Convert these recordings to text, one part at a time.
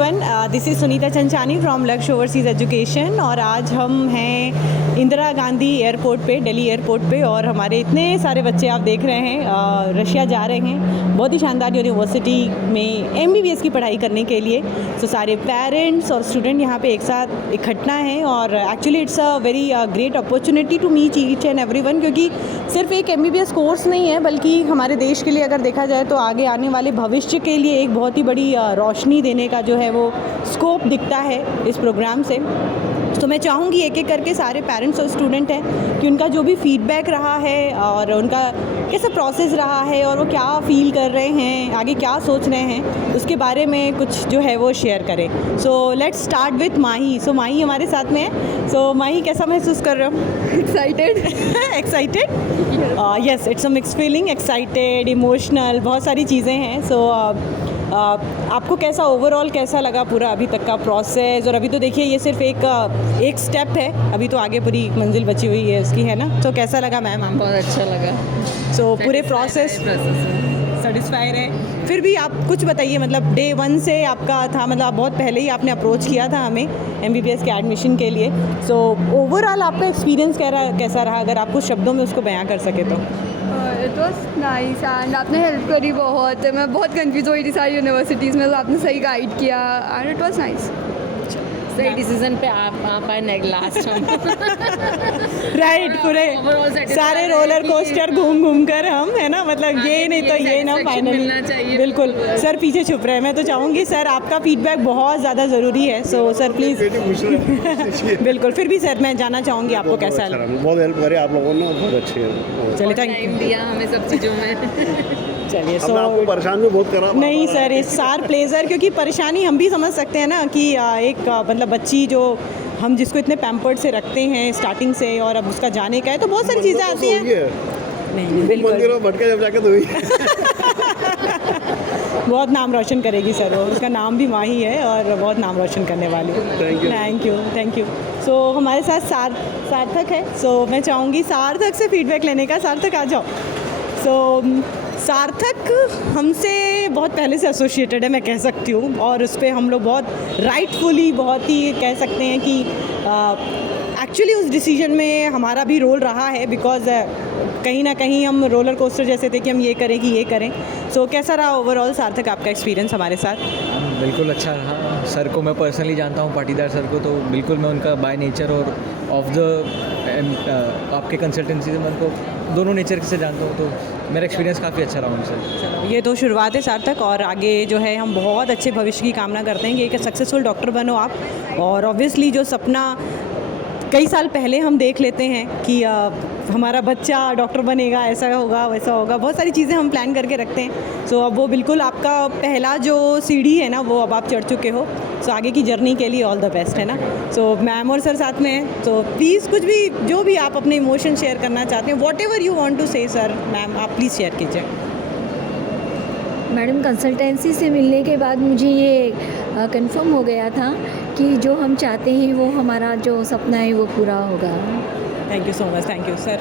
Everyone, this is Sunita Chanchani from Lakshya overseas education. और आज हम हैं इंदिरा गांधी एयरपोर्ट पे, दिल्ली एयरपोर्ट पे, और हमारे इतने सारे बच्चे आप देख रहे हैं रशिया जा रहे हैं बहुत ही शानदार यूनिवर्सिटी में MBBS की पढ़ाई करने के लिए। तो सारे पेरेंट्स और स्टूडेंट यहाँ पे एक साथ इकट्ठा हैं और actually it's a very great opportunity to meet each and everyone, क्योंकि सिर्फ एक MBBS कोर्स नहीं है बल्कि हमारे देश के लिए अगर देखा जाए तो आगे आने वाले भविष्य के लिए एक बहुत ही बड़ी रोशनी देने का जो है वो स्कोप दिखता है इस प्रोग्राम से। तो मैं चाहूँगी एक एक करके सारे पेरेंट्स और स्टूडेंट हैं कि उनका जो भी फीडबैक रहा है और उनका कैसा प्रोसेस रहा है और वो क्या फील कर रहे हैं, आगे क्या सोच रहे हैं, उसके बारे में कुछ जो है वो शेयर करें। सो लेट्स स्टार्ट विथ माही। सो माही हमारे साथ में है। सो माही, कैसा महसूस कर रहे हो? Excited. Excited? Yes, it's a mix feeling, excited, emotional, बहुत सारी चीज़ें हैं। सो आपको कैसा ओवरऑल कैसा लगा पूरा अभी तक का प्रोसेस? और अभी तो देखिए ये सिर्फ एक स्टेप है, अभी तो आगे पूरी मंजिल बची हुई है उसकी, है ना? तो कैसा लगा मैम आपको? बहुत अच्छा लगा। सो पूरे प्रोसेस सेटिस्फाइड है? फिर भी आप कुछ बताइए, मतलब डे 1 से आपका था, मतलब आप बहुत पहले ही आपने अप्रोच किया था हमें MBBS के एडमिशन के लिए। सो ओवरऑल आपका एक्सपीरियंस कैसा रहा, अगर आप कुछ शब्दों में उसको बयां कर सके तो? इट वॉज नाइस एंड आपने हेल्प करी बहुत। मैं बहुत कंफ्यूज हुई थी सारी यूनिवर्सिटीज़ में, तो आपने सही गाइड किया एंड इट वॉज नाइस। सही डिसीजन पे आप आए नेग लास्ट हम। राइट, पूरे सारे रोलर कोस्टर घूम कर हम, है ना, मतलब ये नहीं तो ये ना, फाइनली बिल्कुल सर पीछे छुप रहे हैं। मैं तो चाहूँगी सर आपका फीडबैक बहुत ज़्यादा ज़रूरी है। So sir please. बिल्कुल, फिर भी सर मैं जानना चाहूँगी आपको कैसा लगा? बहुत हेल्प करे आप लोगों ने, बहुत अच्छी है। चलिए, टाइम थैंक दिया हमें सब चीज़ों में। चलिए। आपको परेशान भी बहुत करा? नहीं सर, इस सार प्लेजर, क्योंकि परेशानी हम भी समझ सकते हैं ना कि एक मतलब बच्ची जो हम जिसको इतने पैम्पर्ड से रखते हैं स्टार्टिंग से, और अब उसका जाने का है तो बहुत सारी चीज़ें आती हैं। नहीं बिल्कुल, मंदिरों भटके जब जाके तो हुई। बहुत नाम रोशन करेगी सर वो, उसका नाम भी माही है और बहुत नाम रोशन करने वाली है। Thank you. सो हमारे साथ सार्थक है। सो मैं चाहूँगी सार्थक से फीडबैक लेने का। सार्थक आ जाओ। सो सार्थक हमसे बहुत पहले से एसोसिएटेड है, मैं कह सकती हूँ, और उस पर हम लोग बहुत राइटफुली, बहुत ही कह सकते हैं कि एक्चुअली उस डिसीजन में हमारा भी रोल रहा है, बिकॉज कहीं ना कहीं हम रोलर कोस्टर जैसे थे कि हम ये करें कि ये करें। सो कैसा रहा ओवरऑल सार्थक आपका एक्सपीरियंस हमारे साथ? बिल्कुल अच्छा रहा। सर को मैं पर्सनली जानता हूँ, पाटीदार सर को, तो बिल्कुल मैं उनका बाय नेचर और ऑफ द आपके कंसल्टेंसी से मैं उनको दोनों नेचर से जानता हूँ, तो मेरा एक्सपीरियंस काफ़ी अच्छा रहा उनसे। चलो, ये तो शुरुआत है सार्थक, और आगे जो है हम बहुत अच्छे भविष्य की कामना करते हैं कि एक सक्सेसफुल डॉक्टर बनो आप। और ऑब्वियसली जो सपना कई साल पहले हम देख लेते हैं कि हमारा बच्चा डॉक्टर बनेगा, ऐसा होगा वैसा होगा, बहुत सारी चीज़ें हम प्लान करके रखते हैं। सो अब वो बिल्कुल आपका पहला जो सीढ़ी है ना, वो अब आप चढ़ चुके हो। सो आगे की जर्नी के लिए ऑल द बेस्ट, है ना? सो मैम और सर साथ में हैं, तो प्लीज़ कुछ भी जो भी आप अपने इमोशन शेयर करना चाहते हैं, whatever you want to say sir, ma'am आप प्लीज़ शेयर कीजिए। मैडम, कंसल्टेंसी से मिलने के बाद मुझे ये कंफर्म हो गया था कि जो हम चाहते हैं वो हमारा जो सपना है वो पूरा होगा। Thank you so much. Thank you sir.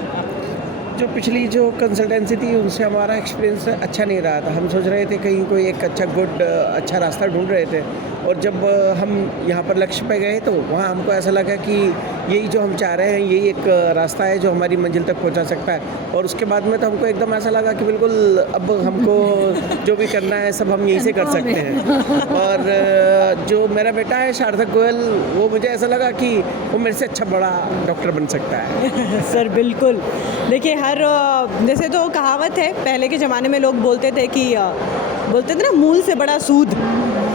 जो पिछली जो कंसल्टेंसी थी उनसे हमारा एक्सपीरियंस अच्छा नहीं रहा था। हम सोच रहे थे कहीं कोई एक अच्छा रास्ता ढूंढ रहे थे, और जब हम यहाँ पर लक्ष्य पे गए तो वहाँ हमको ऐसा लगा कि यही जो हम चाह रहे हैं, यही एक रास्ता है जो हमारी मंजिल तक पहुँचा सकता है। और उसके बाद में तो हमको एकदम ऐसा लगा कि बिल्कुल अब हमको जो भी करना है सब हम यहीं से कर सकते हैं। और जो मेरा बेटा है सार्थक गोयल, वो मुझे ऐसा लगा कि वो मेरे से अच्छा बड़ा डॉक्टर बन सकता है। सर बिल्कुल, देखिए जैसे तो कहावत है, पहले के ज़माने में लोग बोलते थे ना, मूल से बड़ा सूद।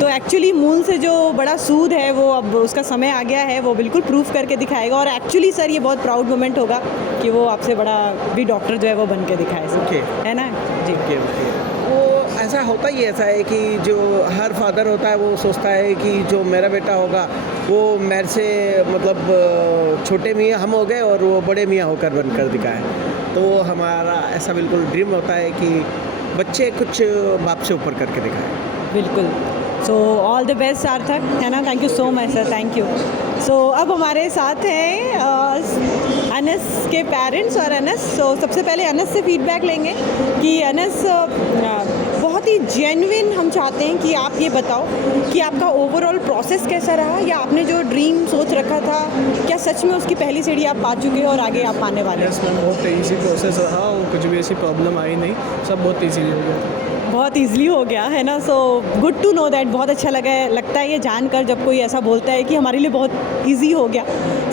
तो एक्चुअली मूल से जो बड़ा सूद है वो अब उसका समय आ गया है, वो बिल्कुल प्रूफ करके दिखाएगा। और एक्चुअली सर ये बहुत प्राउड मोमेंट होगा कि वो आपसे बड़ा भी डॉक्टर जो है वो बन के दिखाए सर, है ना जी? वो ऐसा होता ही ऐसा है कि जो हर फादर होता है वो सोचता है कि जो मेरा बेटा होगा वो मेरे से मतलब छोटे मियाँ हम हो गए और वो बड़े मियाँ होकर बनकर दिखाए। तो हमारा ऐसा बिल्कुल ड्रीम होता है कि बच्चे कुछ बाप से ऊपर करके दिखाएं। बिल्कुल। सो ऑल द बेस्ट सार्थक, है ना? Thank you so much sir, thank you. So अब हमारे साथ हैं अनस के पेरेंट्स और अनस। सो सबसे पहले अनस से फीडबैक लेंगे कि अनस बहुत ही जेन्युइन हम चाहते हैं कि आप ये बताओ कि आपका ओवरऑल प्रोसेस कैसा रहा, या आपने जो ड्रीम सोच रखा था क्या सच में उसकी पहली सीढ़ी आप पा चुके हो और आगे आप पाने वाले हैं? यस मैम, बहुत ईजी प्रोसेस रहा और कुछ भी ऐसी प्रॉब्लम आई नहीं, सब बहुत ईजी हो गया। बहुत ईजिली हो गया है ना। So good to know that, बहुत अच्छा लगता है ये जानकर जब कोई ऐसा बोलता है कि हमारे लिए बहुत ईजी हो गया।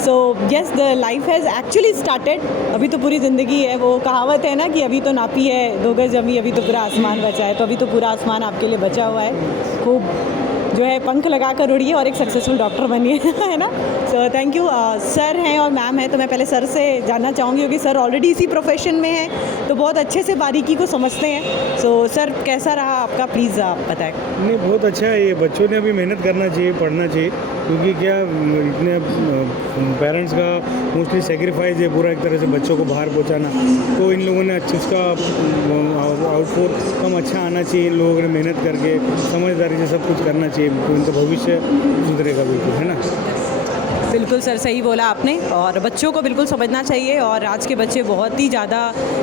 So yes, the life has actually started. अभी तो पूरी ज़िंदगी है, वो कहावत है ना कि अभी तो नापी है 2 गज जमी, अभी तो पूरा आसमान बचा है। तो अभी तो पूरा आसमान आपके लिए बचा हुआ है। खूब जो है पंख लगा कर उड़िए और एक सक्सेसफुल डॉक्टर बनिए, है ना। सो थैंक यू। सर हैं और मैम है, तो मैं पहले सर से जानना चाहूँगी क्योंकि सर ऑलरेडी इसी प्रोफेशन में हैं तो बहुत अच्छे से बारीकी को समझते हैं। सो सर कैसा रहा आपका, प्लीज़ आप बताएं। नहीं, बहुत अच्छा है। ये बच्चों ने अभी मेहनत करना चाहिए, पढ़ना चाहिए, क्योंकि क्या इतने पेरेंट्स का मोस्टली सेक्रीफाइस है पूरा एक तरह से बच्चों को बाहर पहुंचाना। तो इन लोगों ने अच्छे उसका आउटपुट कम अच्छा आना चाहिए। इन लोगों ने मेहनत करके समझदारी से सब कुछ करना चाहिए, तो इनका भविष्य सुधरेगा बिल्कुल, है ना। बिल्कुल सर, सही बोला आपने। और बच्चों को बिल्कुल समझना चाहिए, और आज के बच्चे बहुत ही ज़्यादा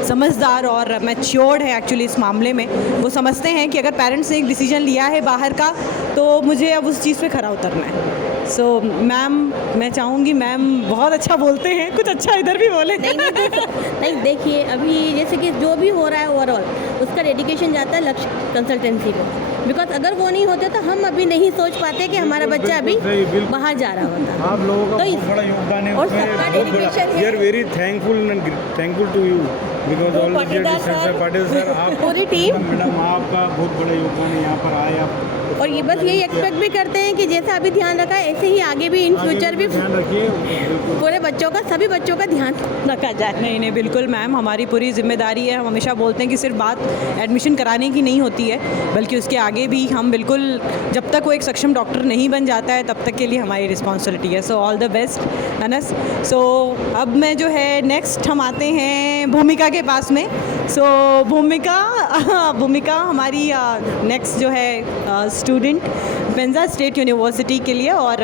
समझदार और मैच्योर्ड है एक्चुअली इस मामले में। वो समझते हैं कि अगर पेरेंट्स ने एक डिसीजन लिया है बाहर का तो मुझे अब उस चीज़ पे खरा उतरना है। सो मैम, मैं चाहूँगी, मैम बहुत अच्छा बोलते हैं, कुछ अच्छा इधर भी बोले। नहीं देखिए, अभी जैसे कि जो भी हो रहा है ओवरऑल उसका डेडिकेशन जाता है लक्ष्य कंसल्टेंसी को, बिकॉज अगर वो नहीं होते तो हम अभी नहीं सोच पाते कि हमारा बच्चा अभी बाहर जा रहा होता। आप लोगों का तो बहुत बड़ा योगदान है और उसमें, सबका बहुत बड़ा। dedication है। We are very thankful to you because all Patidar sir, Patil sir, आप पूरी टीम, मैडम आपका बहुत बड़ा योगदान है, यहाँ पर आए आप। और ये बस यही एक्सपेक्ट भी करते हैं कि जैसा अभी ध्यान रखा है ऐसे ही आगे भी इन फ्यूचर भी ध्यान रखिए बिल्कुल। पूरे बच्चों का, सभी बच्चों का ध्यान रखा जाए। नहीं बिल्कुल मैम, हमारी पूरी जिम्मेदारी है। हम हमेशा बोलते हैं कि सिर्फ बात एडमिशन कराने की नहीं होती है, बल्कि उसके आगे भी हम बिल्कुल, जब तक वो एक सक्षम डॉक्टर नहीं बन जाता है तब तक के लिए हमारी रिस्पॉन्सिबिलिटी है। So all the best Anas. So अब मैं जो है नेक्स्ट हम आते हैं भूमिका के पास में। सो भूमिका हमारी नेक्स्ट जो है स्टूडेंट पेंजा स्टेट यूनिवर्सिटी के लिए और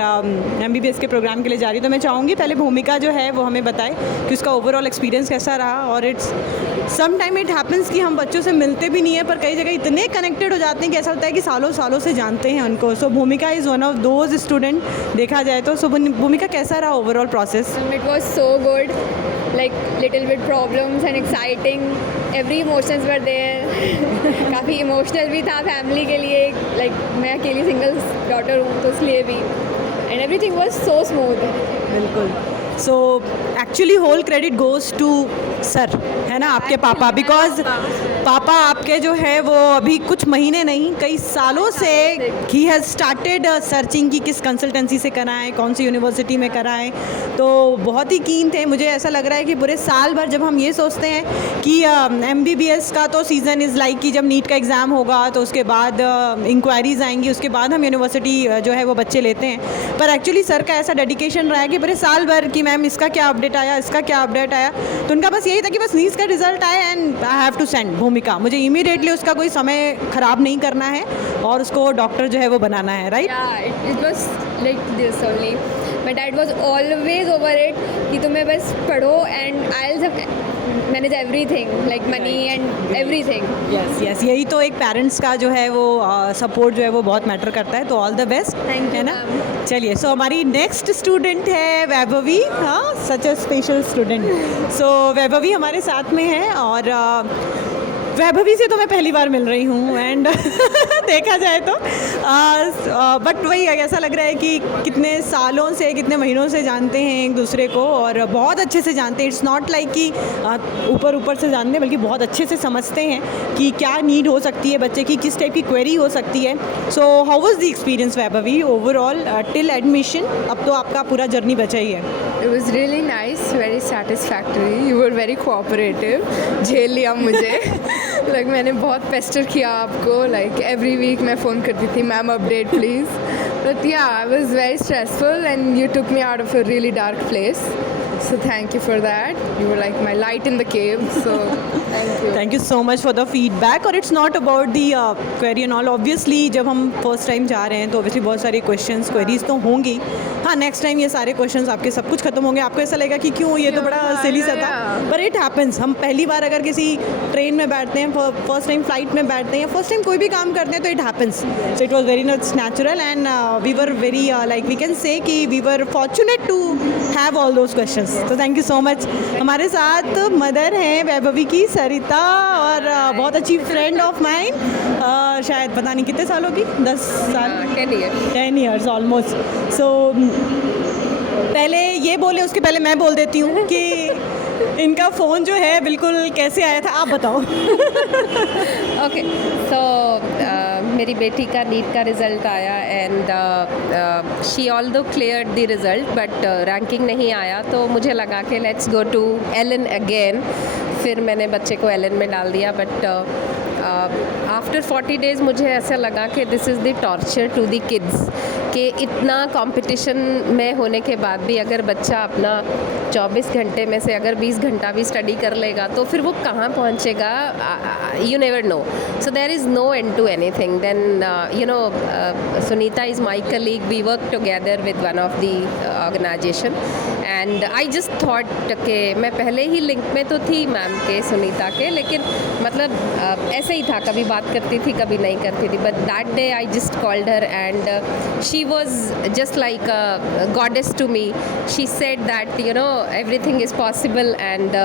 MBBS के प्रोग्राम के लिए जा रही। तो मैं चाहूँगी पहले भूमिका जो है वो हमें बताए कि उसका ओवरऑल एक्सपीरियंस कैसा रहा। और सम टाइम इट हैपन्स कि हम बच्चों से मिलते भी नहीं है, पर कई जगह इतने कनेक्टेड हो जाते हैं कि ऐसा होता है कि सालों सालों से जानते हैं उनको। सो भूमिका is one of those student देखा जाए तो। सो भूमिका कैसा रहा overall process? It was so good, like little bit problems and exciting, every emotions were there. काफ़ी इमोशनल भी था फैमिली के लिए, लाइक मैं अकेली सिंगल डॉटर हूँ तो इसलिए भी, and everything was so smooth. बिल्कुल। So actually whole credit goes to sir, है ना, आपके पापा, बिकॉज पापा आपके जो है वो अभी कुछ महीने नहीं कई सालों से ही हैज़ स्टार्टेड सर्चिंग की किस कंसल्टेंसी से कराएं, कौन सी यूनिवर्सिटी में कराएं। तो बहुत ही कीन थे। मुझे ऐसा लग रहा है कि पूरे साल भर जब हम ये सोचते हैं कि MBBS का तो सीज़न इज़ लाइक कि जब नीट का एग्ज़ाम होगा तो उसके बाद इंक्वायरीज़ आएंगी, उसके बाद हम यूनिवर्सिटी जो है वो बच्चे लेते हैं। पर एक्चुअली सर का ऐसा डेडिकेशन रहा है कि पूरे साल भर कि मैम इसका क्या अपडेट आया, इसका क्या अपडेट आया। तो उनका बस यही था कि बस नीट का रिजल्ट आया and I have to send Bhumika, मुझे इमीडिएटली उसका कोई समय ख़राब नहीं करना है और उसको डॉक्टर जो है वो बनाना है, right? It was like this only. My dad was always over it कि तुम्हें बस पढ़ो and I will manage everything, like money and everything. Yes, यही तो एक पेरेंट्स का जो है वो सपोर्ट जो है वो बहुत मैटर करता है। तो ऑल द बेस्ट, है ना। चलिए, सो हमारी नेक्स्ट स्टूडेंट है वैभवी। हाँ, सच अ स्पेशल स्टूडेंट। सो वैभवी हमारे साथ में है और वैभवी से तो मैं पहली बार मिल रही हूँ एंड देखा जाए तो बट वही ऐसा लग रहा है कि कितने सालों से, कितने महीनों से जानते हैं एक दूसरे को और बहुत अच्छे से जानते हैं। इट्स नॉट लाइक कि ऊपर ऊपर से जानते हैं, बल्कि बहुत अच्छे से समझते हैं कि क्या नीड हो सकती है बच्चे की, किस टाइप की क्वेरी हो सकती है। So how was the experience Vaibhavi overall till admission? अब तो आपका पूरा जर्नी बचा ही है। It was really nice, very satisfactory. You were very cooperative. झेल लिया मुझे। Like मैंने बहुत पेस्टर किया आपको, like every week मैं फ़ोन करती थी, ma'am update please. But yeah, I was very stressful and you took me out of a really dark place. So thank you for that. You were like my light in the cave. So thank you. Thank you so much for the feedback. और it's not about the query and all. Obviously जब हम first time जा रहे हैं तो obviously बहुत सारी questions, queries तो होंगी। हाँ, हाँ नेक्स्ट टाइम ये सारे क्वेश्चंस आपके सब कुछ खत्म होंगे, आपको ऐसा लगेगा कि क्यों ये तो बड़ा सिली सा था, पर इट हैपेंस। हम पहली बार अगर किसी ट्रेन में बैठते हैं, फर्स्ट टाइम फ्लाइट में बैठते हैं या फर्स्ट टाइम कोई भी काम करते हैं तो it happens. So it was very much natural and we were very like we can say कि we were fortunate to have all those questions. तो थैंक यू सो मच। हमारे साथ मदर हैं वैभवी की, सरिता, और बहुत अच्छी फ्रेंड ऑफ माइन, शायद पता नहीं कितने सालों की, 10 साल, 10 ईयर्स ऑलमोस्ट। सो पहले ये बोले, उसके पहले मैं बोल देती हूँ कि इनका फ़ोन जो है बिल्कुल कैसे आया था, आप बताओ। ओके, तो मेरी बेटी का नीट का रिज़ल्ट आया and she although cleared the result but ranking नहीं आया, तो मुझे लगा कि let's go to Allen again. फिर मैंने बच्चे को एलन में डाल दिया, बट आफ्टर 40 डेज़ मुझे ऐसा लगा कि this is the torture to the kids, कि इतना कंपटीशन में होने के बाद भी अगर बच्चा अपना 24 घंटे में से अगर 20 घंटा भी स्टडी कर लेगा तो फिर वो कहाँ पहुँचेगा, you never know. So there is no end to anything. Then you know Sunita is my colleague, we work together with one of the organization and I just thought कि मैं पहले ही लिंक में तो थी मैम के, सुनीता के, लेकिन मतलब ऐसे ही था, कभी बात करती थी कभी नहीं करती थी, but that day I just called her and she was just like a goddess to me. She said that everything is possible and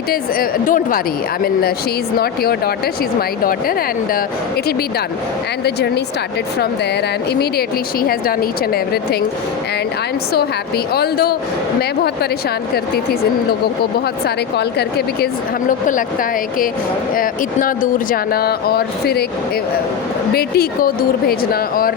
it is, don't worry, I mean she is not your daughter, she is my daughter and it will be done. And the journey started from there and immediately she has done each and everything and I am so happy. Although मैं बहुत परेशान करती थी इन लोगों को बहुत सारे call करके, बिकॉज़ हम लोग को लगता है कि इतना दूर जाना और फिर एक बेटी को दूर भेजना और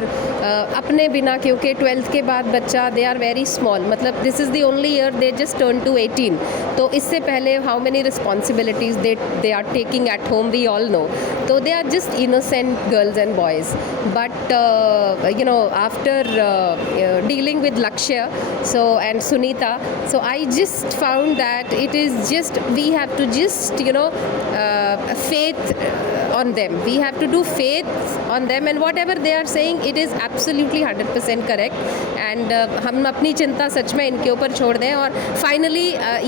अपने बिना, क्योंकि 12th के बाद बच्चा दे आर वेरी स्मॉल, मतलब this is the only year they just turn to 18, तो इससे पहले how many responsibilities they are taking at home we all know, तो they are just innocent girls and boys, but after dealing with Lakshya and Sunita, so I just found that it is just, we have to just faith on them, we have to do faith on them and whatever they are saying it is absolutely 100% correct and हम अपनी चिंता सच में इनके ऊपर छोड़ दें और finally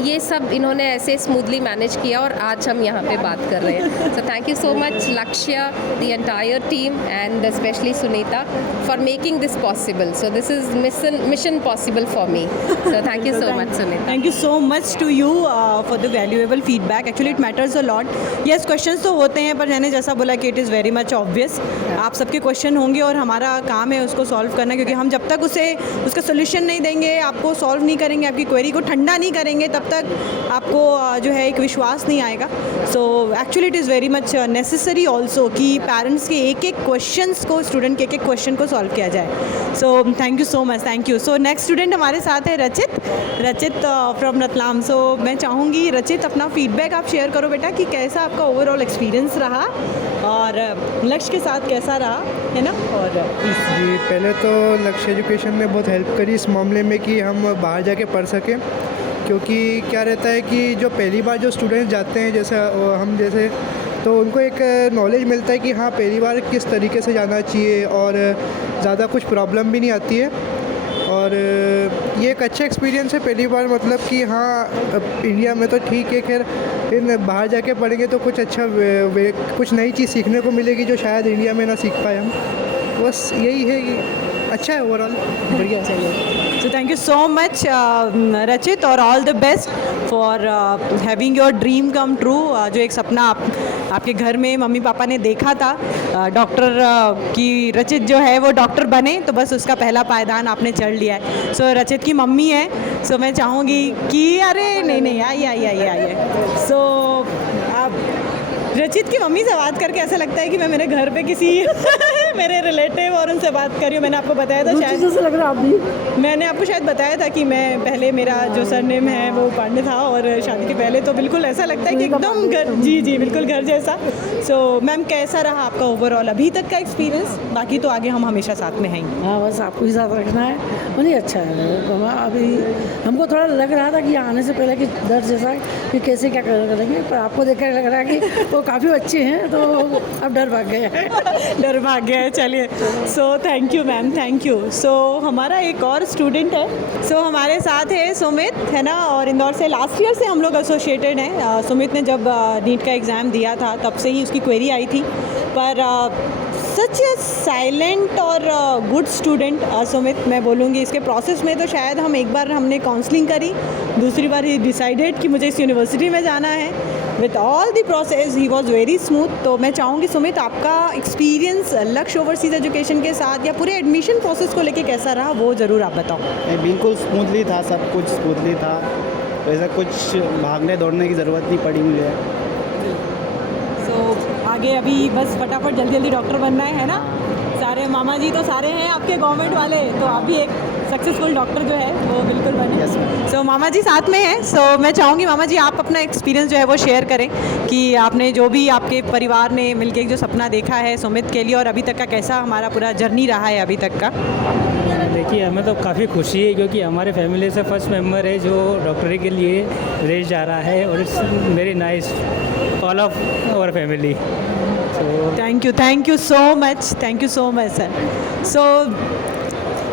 ये सब इन्होंने ऐसे स्मूथली मैनेज किया और आज हम यहाँ पे बात कर रहे हैं। So thank you so much Lakshya, the entire team and especially Sunita for making this possible. So this is mission possible for me. So thank you so much Sunita. Thank you so much to you for the valuable feedback. Actually it matters a lot. Yes, questions तो होते हैं पर मैंने जैसा बोला कि it is very much obvious. आप सबके क्वेश्चन होंगे और हमारा काम है उसको सॉल्व करना, क्योंकि हम जब तक उसका सोल्यूशन नहीं देंगे, आपको सॉल्व नहीं करेंगे, आपकी क्वेरी को ठंडा नहीं करेंगे, तब तक आपको जो है एक विश्वास नहीं आएगा। So actually it is very much necessary also कि पेरेंट्स के एक एक क्वेश्चंस को, स्टूडेंट के एक एक क्वेश्चन को सॉल्व किया जाए। सो thank you so much, thank you. So next student हमारे साथ है रचित फ्रॉम रतलाम। सो मैं चाहूँगी रचित अपना फीडबैक आप शेयर करो बेटा कि कैसा आपका ओवरऑल एक्सपीरियंस रहा और लक्ष्य के साथ कैसा रहा, है ना। और जी, पहले तो लक्ष्य एजुकेशन ने बहुत हेल्प करी इस मामले में कि हम बाहर जाके पढ़ सकें, क्योंकि क्या रहता है कि जो पहली बार जो स्टूडेंट जाते हैं जैसे तो उनको एक नॉलेज मिलता है कि हाँ पहली बार किस तरीके से जाना चाहिए और ज़्यादा कुछ प्रॉब्लम भी नहीं आती है और ये एक अच्छा एक्सपीरियंस है पहली बार, मतलब कि हाँ इंडिया में तो ठीक है, खैर इन बाहर जाके पढ़ेंगे तो कुछ अच्छा कुछ नई चीज़ सीखने को मिलेगी जो शायद इंडिया में ना सीख पाए हम। बस यही है कि अच्छा है ओवरऑल, बढ़िया है। सो थैंक यू सो मच रचित और all the best for having your dream come true. जो एक सपना आपके घर में मम्मी पापा ने देखा था डॉक्टर की, रचित जो है वो डॉक्टर बने, तो बस उसका पहला पायदान आपने चढ़ लिया है। सो रचित की मम्मी है, सो मैं चाहूँगी कि अरे नहीं आइए। सो आप रचित की मम्मी से बात करके ऐसा लगता है कि मैं मेरे घर पे किसी मेरे रिलेटिव और उनसे बात कर रही हूँ। मैंने आपको बताया था शायद, जैसे लग रहा आप भी, मैंने आपको शायद बताया था कि मैं पहले मेरा जो सरनेम है वो पांडे था और शादी के पहले, तो बिल्कुल ऐसा लगता है कि एकदम घर, जी बिल्कुल घर जैसा। सो मैम कैसा रहा आपका ओवरऑल अभी तक का एक्सपीरियंस? बाकी तो आगे हम हमेशा साथ में हैं। हाँ बस आपको ही साथ रखना है, नहीं अच्छा है। अभी हमको थोड़ा लग रहा था कि आने से पहले कि डर जैसा कि कैसे क्या करेंगे, पर आपको देख कर लग रहा है कि वो काफ़ी अच्छे हैं, तो अब डर भाग गया है। डर भाग गया है। है, चलिए। So thank you ma'am, thank you. So हमारा एक और स्टूडेंट है, सो हमारे साथ है सुमित, है ना, और इंदौर से लास्ट ईयर से हम लोग एसोसिएटेड हैं। सुमित ने जब नीट का एग्ज़ाम दिया था तब से ही उसकी क्वेरी आई थी, पर सच ए साइलेंट और गुड स्टूडेंट सुमित, मैं बोलूँगी। इसके प्रोसेस में तो शायद हम एक बार हमने काउंसलिंग करी, दूसरी बार ही डिसाइडेड कि मुझे इस यूनिवर्सिटी में जाना है। With all the process he was very smooth. तो मैं चाहूँगी सुमित, आपका एक्सपीरियंस लक्ष्य ओवरसीज़ एजुकेशन के साथ या पूरे एडमिशन प्रोसेस को लेके कैसा रहा, वो ज़रूर आप बताओ। बिल्कुल स्मूथली था, सब कुछ स्मूथली था, वैसा कुछ भागने दौड़ने की ज़रूरत नहीं पड़ी मुझे। सो आगे अभी बस फटाफट जल्दी जल्दी डॉक्टर बनना है ना। सारे मामा जी तो सारे हैं आपके गवर्नमेंट वाले, तो आप भी एक सक्सेसफुल डॉक्टर जो है वो बिल्कुल बने। सो मामा जी साथ में हैं। सो मैं चाहूँगी मामा जी आप अपना एक्सपीरियंस जो है वो शेयर करें कि आपने जो भी आपके परिवार ने मिलके जो सपना देखा है सुमित के लिए, और अभी तक का कैसा हमारा पूरा जर्नी रहा है अभी तक का। देखिए, हमें तो काफ़ी खुशी है क्योंकि हमारे फैमिली से फर्स्ट मेंबर है जो डॉक्टरी के लिए रेस जा रहा है, और it's very nice all of our family. Thank you so much, thank you so much sir. So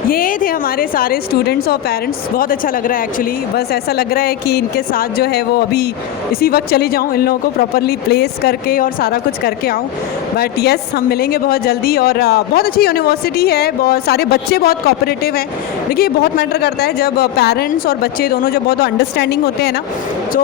ये थे हमारे सारे स्टूडेंट्स और पेरेंट्स। बहुत अच्छा लग रहा है एक्चुअली, बस ऐसा लग रहा है कि इनके साथ जो है वो अभी इसी वक्त चली जाऊँ, इन लोगों को प्रॉपरली प्लेस करके और सारा कुछ करके आऊँ। बट येस, हम मिलेंगे बहुत जल्दी। और बहुत अच्छी यूनिवर्सिटी है, बहुत सारे बच्चे बहुत कोऑपरेटिव हैं। देखिए, बहुत मैटर करता है जब पेरेंट्स और बच्चे दोनों जब बहुत अंडरस्टैंडिंग होते हैं ना, तो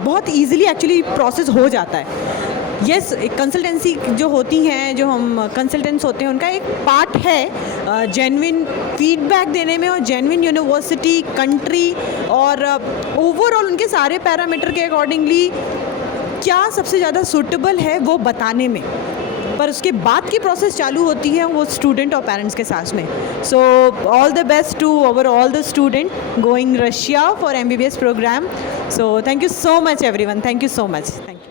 बहुत ईजिली एक्चुअली प्रोसेस हो जाता है। यस, कंसल्टेंसी जो होती हैं, जो हम कंसल्टेंट्स होते हैं, उनका एक पार्ट है जेन्युइन फीडबैक देने में और जेन्युइन यूनिवर्सिटी, कंट्री और ओवरऑल उनके सारे पैरामीटर के अकॉर्डिंगली क्या सबसे ज़्यादा सूटेबल है वो बताने में। पर उसके बाद की प्रोसेस चालू होती है वो स्टूडेंट और पेरेंट्स के साथ में। So all the best to over all the student going Russia for MBBS program. So thank you so much everyone, thank you so much, thank you.